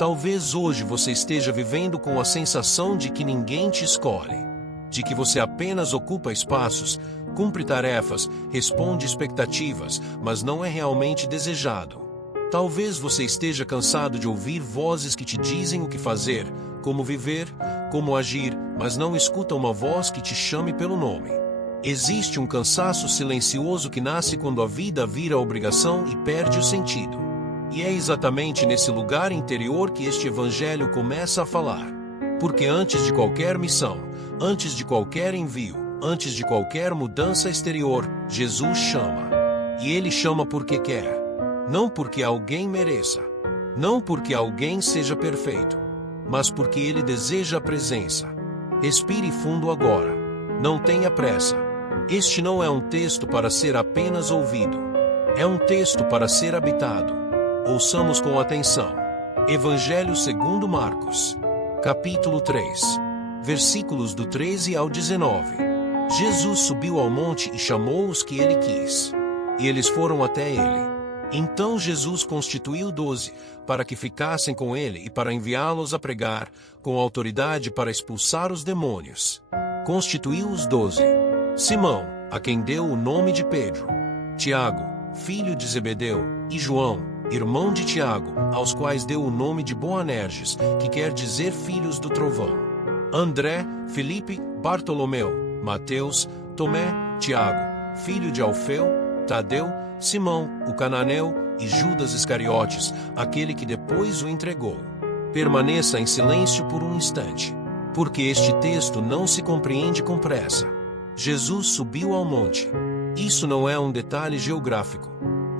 Talvez hoje você esteja vivendo com a sensação de que ninguém te escolhe, de que você apenas ocupa espaços, cumpre tarefas, responde expectativas, mas não é realmente desejado. Talvez você esteja cansado de ouvir vozes que te dizem o que fazer, como viver, como agir, mas não escuta uma voz que te chame pelo nome. Existe um cansaço silencioso que nasce quando a vida vira obrigação e perde o sentido. E é exatamente nesse lugar interior que este evangelho começa a falar. Porque antes de qualquer missão, antes de qualquer envio, antes de qualquer mudança exterior, Jesus chama. E ele chama porque quer. Não porque alguém mereça. Não porque alguém seja perfeito. Mas porque ele deseja a presença. Respire fundo agora. Não tenha pressa. Este não é um texto para ser apenas ouvido. É um texto para ser habitado. Ouçamos com atenção. Evangelho segundo Marcos. Capítulo 3. Versículos do 13 ao 19. Jesus subiu ao monte e chamou os que ele quis. E eles foram até ele. Então Jesus constituiu 12, para que ficassem com ele e para enviá-los a pregar, com autoridade para expulsar os demônios. Constituiu os 12. Simão, a quem deu o nome de Pedro. Tiago, filho de Zebedeu, e João, irmão de Tiago, aos quais deu o nome de Boanerges, que quer dizer filhos do trovão. André, Filipe, Bartolomeu, Mateus, Tomé, Tiago, filho de Alfeu, Tadeu, Simão, o cananeu, e Judas Iscariotes, aquele que depois o entregou. Permaneça em silêncio por um instante, porque este texto não se compreende com pressa. Jesus subiu ao monte. Isso não é um detalhe geográfico.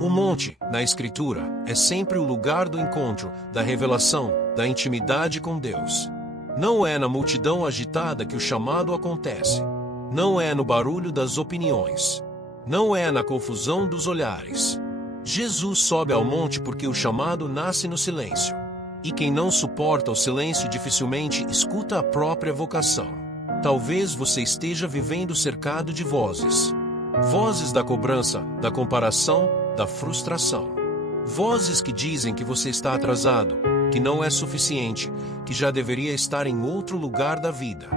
O monte, na Escritura, é sempre o lugar do encontro, da revelação, da intimidade com Deus. Não é na multidão agitada que o chamado acontece. Não é no barulho das opiniões. Não é na confusão dos olhares. Jesus sobe ao monte porque o chamado nasce no silêncio. E quem não suporta o silêncio dificilmente escuta a própria vocação. Talvez você esteja vivendo cercado de vozes. Vozes da cobrança, da comparação, da frustração. Vozes que dizem que você está atrasado, que não é suficiente, que já deveria estar em outro lugar da vida.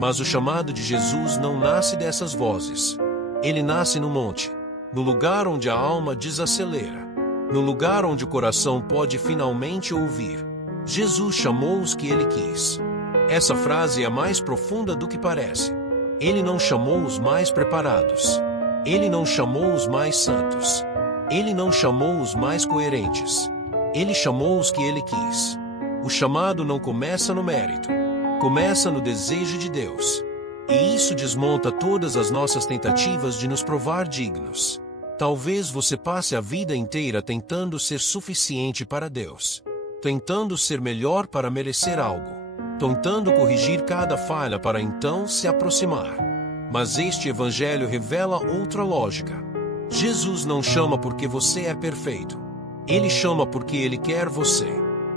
Mas o chamado de Jesus não nasce dessas vozes. Ele nasce no monte, no lugar onde a alma desacelera, no lugar onde o coração pode finalmente ouvir. Jesus chamou os que ele quis. Essa frase é mais profunda do que parece. Ele não chamou os mais preparados. Ele não chamou os mais santos. Ele não chamou os mais coerentes. Ele chamou os que ele quis. O chamado não começa no mérito. Começa no desejo de Deus. E isso desmonta todas as nossas tentativas de nos provar dignos. Talvez você passe a vida inteira tentando ser suficiente para Deus. Tentando ser melhor para merecer algo. Tentando corrigir cada falha para então se aproximar. Mas este evangelho revela outra lógica. Jesus não chama porque você é perfeito. Ele chama porque ele quer você.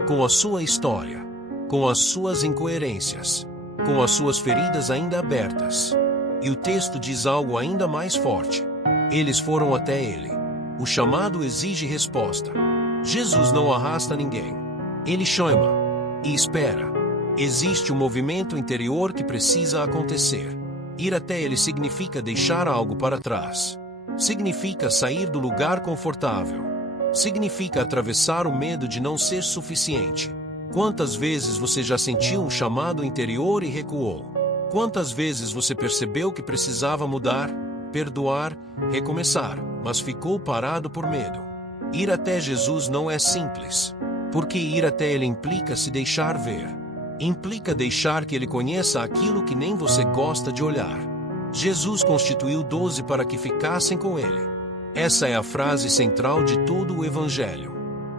Com a sua história. Com as suas incoerências. Com as suas feridas ainda abertas. E o texto diz algo ainda mais forte. Eles foram até ele. O chamado exige resposta. Jesus não arrasta ninguém. Ele chama. E espera. Existe um movimento interior que precisa acontecer. Ir até ele significa deixar algo para trás. Significa sair do lugar confortável. Significa atravessar o medo de não ser suficiente. Quantas vezes você já sentiu um chamado interior e recuou? Quantas vezes você percebeu que precisava mudar, perdoar, recomeçar, mas ficou parado por medo? Ir até Jesus não é simples, porque ir até ele implica se deixar ver. Implica deixar que ele conheça aquilo que nem você gosta de olhar. Jesus constituiu 12 para que ficassem com ele. Essa é a frase central de todo o Evangelho.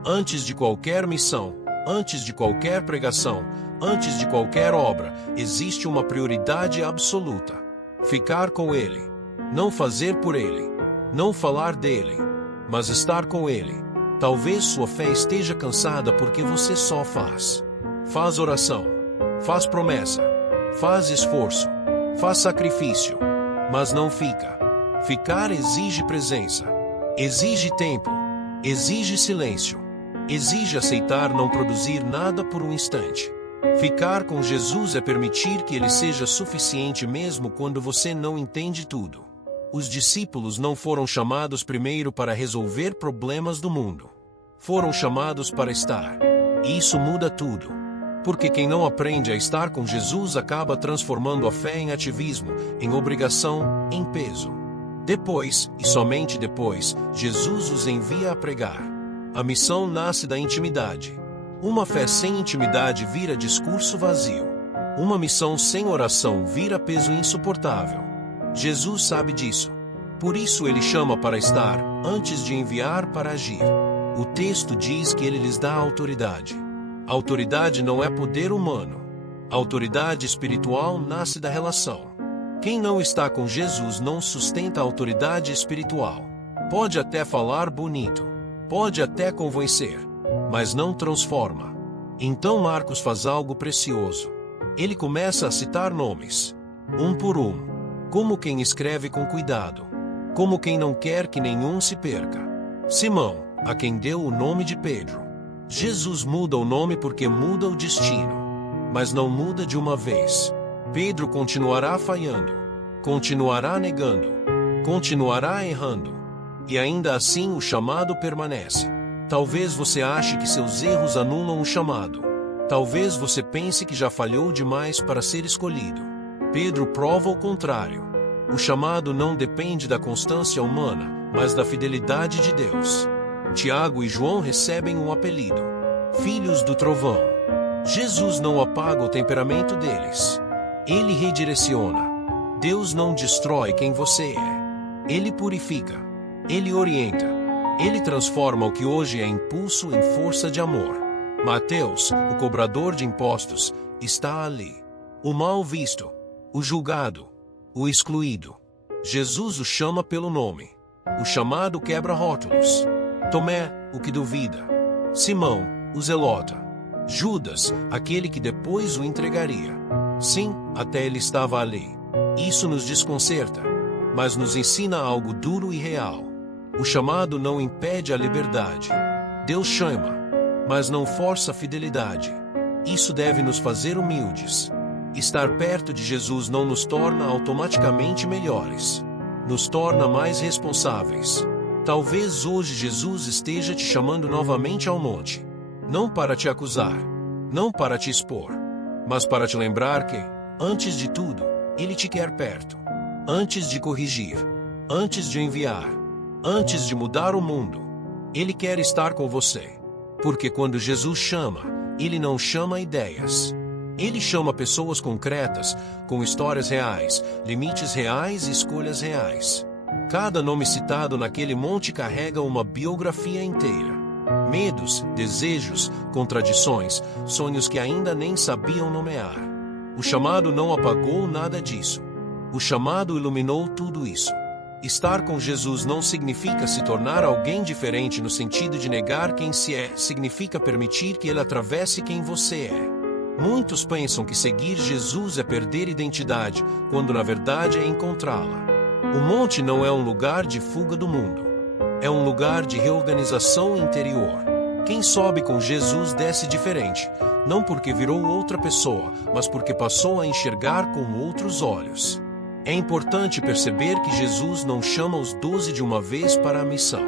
Antes de qualquer missão, antes de qualquer pregação, antes de qualquer obra, existe uma prioridade absoluta. Ficar com ele. Não fazer por ele. Não falar dele. Mas estar com ele. Talvez sua fé esteja cansada porque você só faz. Faz oração. Faz promessa. Faz esforço. Faz sacrifício. Mas não fica. Ficar exige presença. Exige tempo. Exige silêncio. Exige aceitar não produzir nada por um instante. Ficar com Jesus é permitir que Ele seja suficiente mesmo quando você não entende tudo. Os discípulos não foram chamados primeiro para resolver problemas do mundo. Foram chamados para estar. E isso muda tudo. Porque quem não aprende a estar com Jesus acaba transformando a fé em ativismo, em obrigação, em peso. Depois, e somente depois, Jesus os envia a pregar. A missão nasce da intimidade. Uma fé sem intimidade vira discurso vazio. Uma missão sem oração vira peso insuportável. Jesus sabe disso. Por isso ele chama para estar, antes de enviar para agir. O texto diz que ele lhes dá autoridade. Autoridade não é poder humano. Autoridade espiritual nasce da relação. Quem não está com Jesus não sustenta a autoridade espiritual. Pode até falar bonito. Pode até convencer. Mas não transforma. Então Marcos faz algo precioso. Ele começa a citar nomes. Um por um. Como quem escreve com cuidado. Como quem não quer que nenhum se perca. Simão, a quem deu o nome de Pedro. Jesus muda o nome porque muda o destino. Mas não muda de uma vez. Pedro continuará falhando. Continuará negando. Continuará errando. E ainda assim o chamado permanece. Talvez você ache que seus erros anulam o chamado. Talvez você pense que já falhou demais para ser escolhido. Pedro prova o contrário. O chamado não depende da constância humana, mas da fidelidade de Deus. Tiago e João recebem um apelido: Filhos do Trovão. Jesus não apaga o temperamento deles. Ele redireciona. Deus não destrói quem você é. Ele purifica. Ele orienta. Ele transforma o que hoje é impulso em força de amor. Mateus, o cobrador de impostos, está ali. O mal visto, o julgado, o excluído. Jesus o chama pelo nome. O chamado quebra rótulos. Tomé, o que duvida. Simão, o zelota. Judas, aquele que depois o entregaria. Sim, até ele estava ali. Isso nos desconcerta, mas nos ensina algo duro e real. O chamado não impede a liberdade. Deus chama, mas não força a fidelidade. Isso deve nos fazer humildes. Estar perto de Jesus não nos torna automaticamente melhores. Nos torna mais responsáveis. Talvez hoje Jesus esteja te chamando novamente ao monte. Não para te acusar, não para te expor, mas para te lembrar que, antes de tudo, Ele te quer perto. Antes de corrigir, antes de enviar, antes de mudar o mundo, Ele quer estar com você. Porque quando Jesus chama, Ele não chama ideias. Ele chama pessoas concretas, com histórias reais, limites reais e escolhas reais. Cada nome citado naquele monte carrega uma biografia inteira. Medos, desejos, contradições, sonhos que ainda nem sabiam nomear. O chamado não apagou nada disso. O chamado iluminou tudo isso. Estar com Jesus não significa se tornar alguém diferente no sentido de negar quem se é, significa permitir que Ele atravesse quem você é. Muitos pensam que seguir Jesus é perder identidade, quando na verdade é encontrá-la. O monte não é um lugar de fuga do mundo. É um lugar de reorganização interior. Quem sobe com Jesus desce diferente, não porque virou outra pessoa, mas porque passou a enxergar com outros olhos. É importante perceber que Jesus não chama os 12 de uma vez para a missão.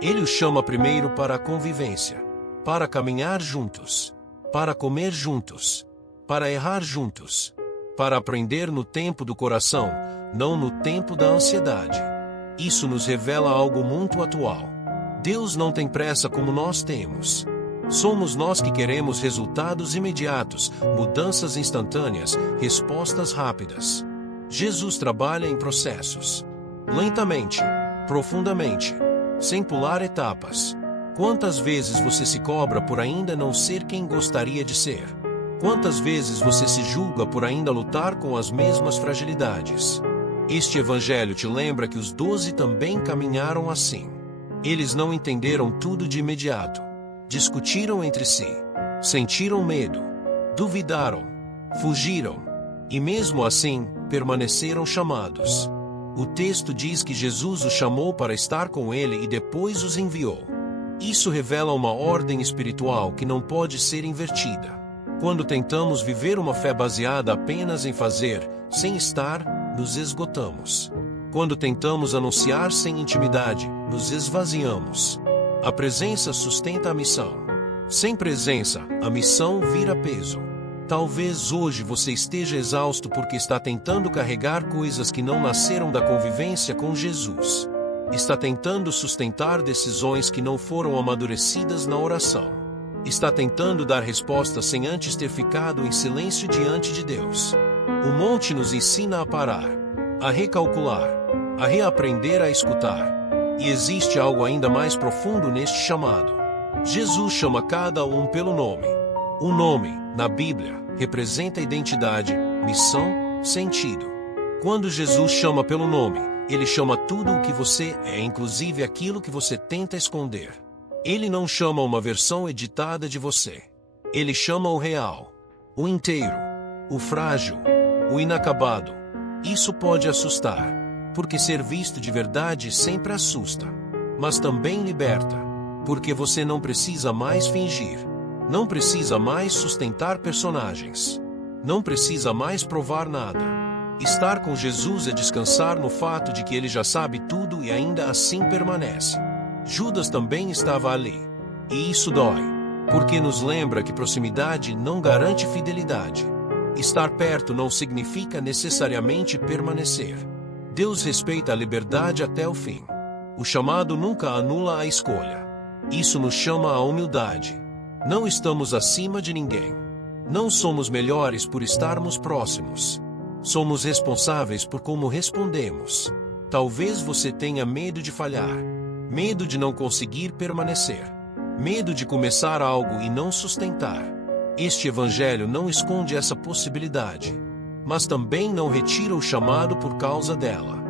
Ele os chama primeiro para a convivência, para caminhar juntos, para comer juntos, para errar juntos, para aprender no tempo do coração, não no tempo da ansiedade. Isso nos revela algo muito atual. Deus não tem pressa como nós temos. Somos nós que queremos resultados imediatos, mudanças instantâneas, respostas rápidas. Jesus trabalha em processos. Lentamente, profundamente, sem pular etapas. Quantas vezes você se cobra por ainda não ser quem gostaria de ser? Quantas vezes você se julga por ainda lutar com as mesmas fragilidades? Este evangelho te lembra que os 12 também caminharam assim. Eles não entenderam tudo de imediato. Discutiram entre si. Sentiram medo. Duvidaram. Fugiram. E mesmo assim, permaneceram chamados. O texto diz que Jesus os chamou para estar com ele e depois os enviou. Isso revela uma ordem espiritual que não pode ser invertida. Quando tentamos viver uma fé baseada apenas em fazer, sem estar, nos esgotamos. Quando tentamos anunciar sem intimidade, nos esvaziamos. A presença sustenta a missão. Sem presença, a missão vira peso. Talvez hoje você esteja exausto porque está tentando carregar coisas que não nasceram da convivência com Jesus. Está tentando sustentar decisões que não foram amadurecidas na oração. Está tentando dar respostas sem antes ter ficado em silêncio diante de Deus. O monte nos ensina a parar, a recalcular, a reaprender a escutar. E existe algo ainda mais profundo neste chamado. Jesus chama cada um pelo nome. O nome, na Bíblia, representa identidade, missão, sentido. Quando Jesus chama pelo nome, Ele chama tudo o que você é, inclusive aquilo que você tenta esconder. Ele não chama uma versão editada de você. Ele chama o real, o inteiro, o frágil, o inacabado. Isso pode assustar, porque ser visto de verdade sempre assusta. Mas também liberta, porque você não precisa mais fingir. Não precisa mais sustentar personagens. Não precisa mais provar nada. Estar com Jesus é descansar no fato de que Ele já sabe tudo e ainda assim permanece. Judas também estava ali. E isso dói, porque nos lembra que proximidade não garante fidelidade. Estar perto não significa necessariamente permanecer. Deus respeita a liberdade até o fim. O chamado nunca anula a escolha. Isso nos chama à humildade. Não estamos acima de ninguém. Não somos melhores por estarmos próximos. Somos responsáveis por como respondemos. Talvez você tenha medo de falhar, medo de não conseguir permanecer, medo de começar algo e não sustentar. Este evangelho não esconde essa possibilidade, mas também não retira o chamado por causa dela.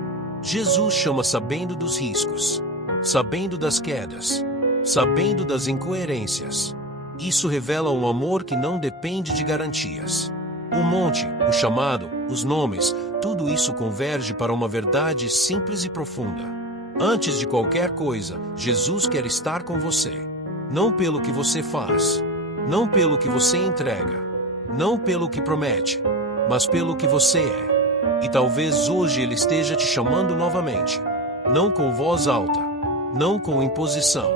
Jesus chama sabendo dos riscos, sabendo das quedas, sabendo das incoerências. Isso revela um amor que não depende de garantias. O monte, o chamado, os nomes, tudo isso converge para uma verdade simples e profunda. Antes de qualquer coisa, Jesus quer estar com você. Não pelo que você faz, não pelo que você entrega, não pelo que promete, mas pelo que você é. E talvez hoje Ele esteja te chamando novamente. Não com voz alta, não com imposição,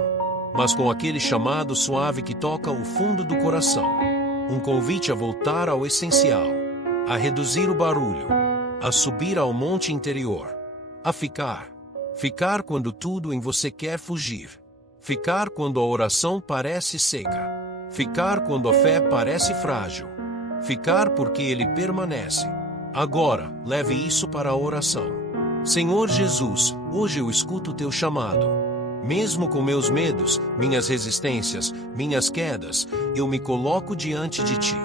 mas com aquele chamado suave que toca o fundo do coração. Um convite a voltar ao essencial, a reduzir o barulho, a subir ao monte interior, a ficar. Ficar quando tudo em você quer fugir. Ficar quando a oração parece seca. Ficar quando a fé parece frágil. Ficar porque Ele permanece. Agora, leve isso para a oração. Senhor Jesus, hoje eu escuto o Teu chamado. Mesmo com meus medos, minhas resistências, minhas quedas, eu me coloco diante de Ti.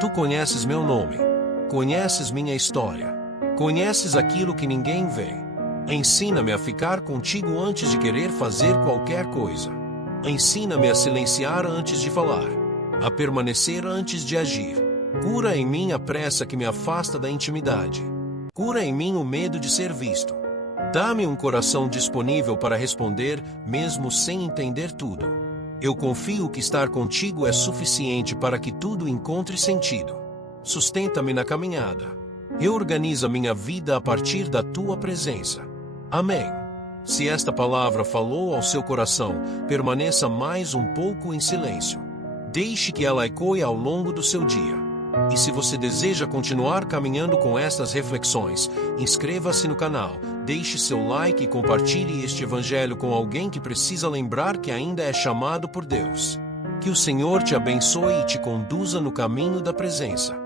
Tu conheces meu nome. Conheces minha história. Conheces aquilo que ninguém vê. Ensina-me a ficar contigo antes de querer fazer qualquer coisa. Ensina-me a silenciar antes de falar, a permanecer antes de agir. Cura em mim a pressa que me afasta da intimidade. Cura em mim o medo de ser visto. Dá-me um coração disponível para responder, mesmo sem entender tudo. Eu confio que estar contigo é suficiente para que tudo encontre sentido. Sustenta-me na caminhada. Reorganiza minha vida a partir da Tua presença. Amém. Se esta palavra falou ao seu coração, permaneça mais um pouco em silêncio. Deixe que ela ecoe ao longo do seu dia. E se você deseja continuar caminhando com estas reflexões, inscreva-se no canal, deixe seu like e compartilhe este evangelho com alguém que precisa lembrar que ainda é chamado por Deus. Que o Senhor te abençoe e te conduza no caminho da presença.